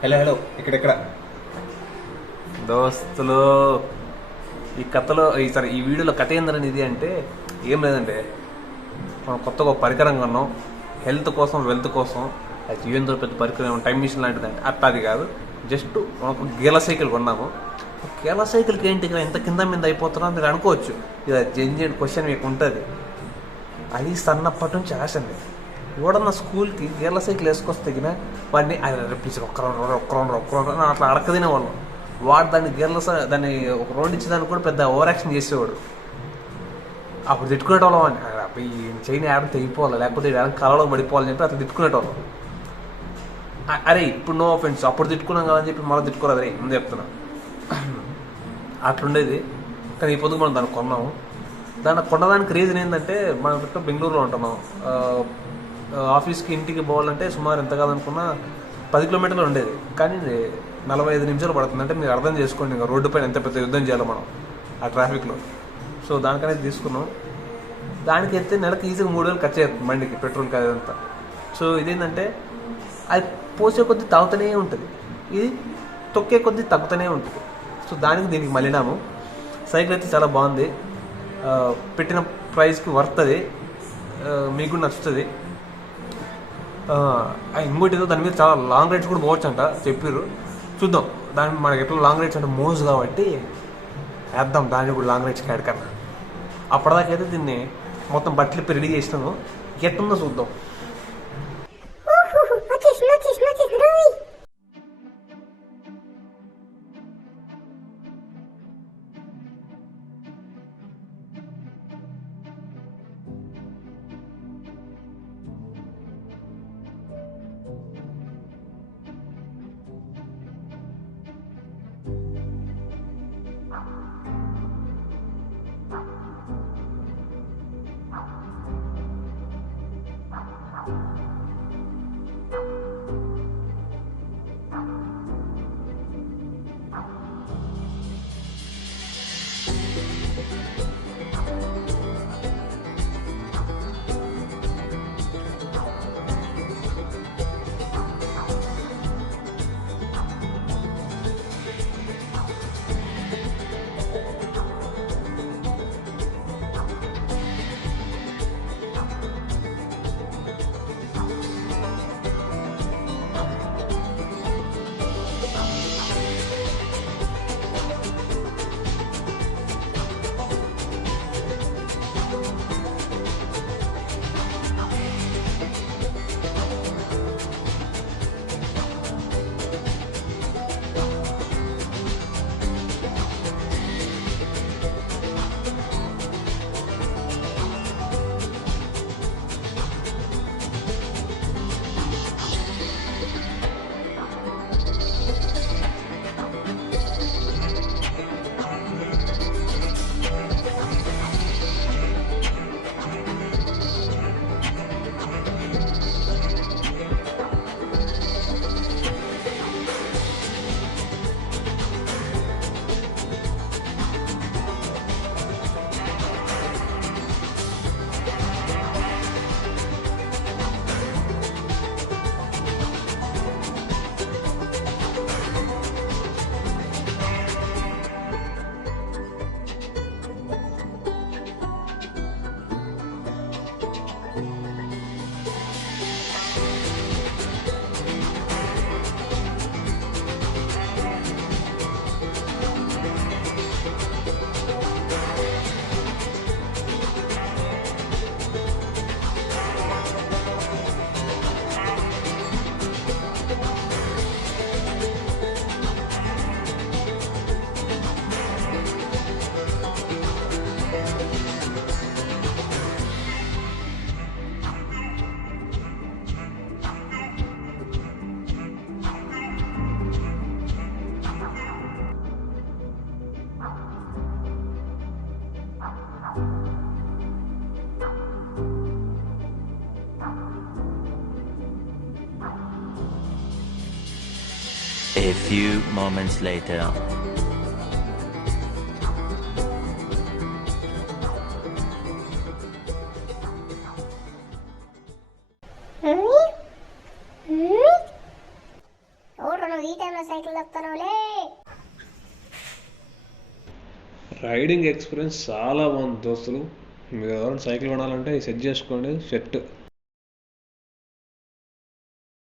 Hello ఇక్కడ దోస్తులు ఈ కథలో ఈసారి ఈ వీడియోలో కథ ఏందని ఇది అంటే ఏం లేదంటే మనం కొత్తగా ఒక పరికరం కొన్నాం హెల్త్ కోసం వెల్త్ కోసం. అది ఏందో పెద్ద పరికరం టైం మిషన్ లాంటిది అంటే అట్లా కాదు. జస్ట్ మనకు గేల సైకిల్ కొన్నాము. గేల సైకిల్కి ఏంటి ఇక్కడ ఎంత కింద మీద అయిపోతున్నా మీరు అనుకోవచ్చు. ఇది జెన్యున్ క్వశ్చన్ మీకు ఉంటుంది. అది సన్నప్పటి నుంచి ఆశ అండి. ఎవడన్నా స్కూల్కి గేర్ల సైకిల్ వేసుకొస్తే తగిన వాడిని ప్లీజ్ ఒక్క రౌండ్ అని అట్లా అడకదినే వాళ్ళం. వాడు దాన్ని ఒక రౌండ్ ఇచ్చేదానికి కూడా పెద్ద ఓవర్ యాక్షన్ చేసేవాడు. అప్పుడు తిట్టుకునేటోళ్ళం అని అబ్బాయి చైన్ ఆడడం తెగిపోవాలి లేకపోతే కలలో పడిపోవాలని చెప్పి అట్లా తిట్టుకునేటోళ్ళం. అరే ఇప్పుడు నో ఆఫెన్స్, అప్పుడు తిట్టుకున్నాం కదా అని చెప్పి మళ్ళీ తిట్టుకోలేదు. అరే ముందు చెప్తున్నా అట్లుండేది. కానీ ఈ పొద్దుకు మనం దాన్ని కొన్నాము. దాన్ని కొనడానికి రీజన్ ఏంటంటే మనం ఇప్పుడు బెంగళూరులో ఉంటున్నాం. ఆఫీస్కి ఇంటికి పోవాలంటే సుమారు ఎంత కాదనుకున్నా 10 కిలోమీటర్లు ఉండేది. కానీ 45 నిమిషాలు పడుతుంది. అంటే మీరు అర్థం చేసుకోండి ఇంకా రోడ్డు పైన ఎంత పెద్ద యుద్ధం చేయాలి మనం ఆ ట్రాఫిక్లో. సో దానికనేది తీసుకున్నాం. దానికి అయితే నెలకు ఈజీగా 3,000 ఖర్చు అవుతుంది బండికి, పెట్రోల్ కాదు అంతా. సో ఇదేంటంటే అది పోసే కొద్దీ తాగుతూనే ఉంటుంది, ఇది తొక్కే కొద్దీ తగ్గుతూనే ఉంటుంది. సో దీనికి మళ్ళినాము. సైకిల్ అయితే చాలా బాగుంది, పెట్టిన ప్రైస్కి వర్తది, మీకు కూడా నచ్చుతుంది. ఇంకోటి ఏదో దాని మీద చాలా లాంగ్ రైడ్స్ కూడా పోవచ్చు అంట చెప్పారు. చూద్దాం దాన్ని మనకి ఎట్లా లాంగ్ రైడ్స్ అంటే మోజు కాబట్టి వేద్దాం దాన్ని కూడా లాంగ్ రైడ్స్కి ఆడకన్నా. అప్పటిదాకైతే దీన్ని మొత్తం బట్టలు రెడీ చేసినాము, ఎట్టుందో చూద్దాం. A few moments later. Oro lo vi. నా సైకిల్ తప్పుతానులే. రైడింగ్ ఎక్స్పీరియన్స్ చాలా బాగుంది దోస్తులు. మీరు ఎవరైనా సైకిల్ కొనాలంటే సెట్ చేసుకోండి, సెట్.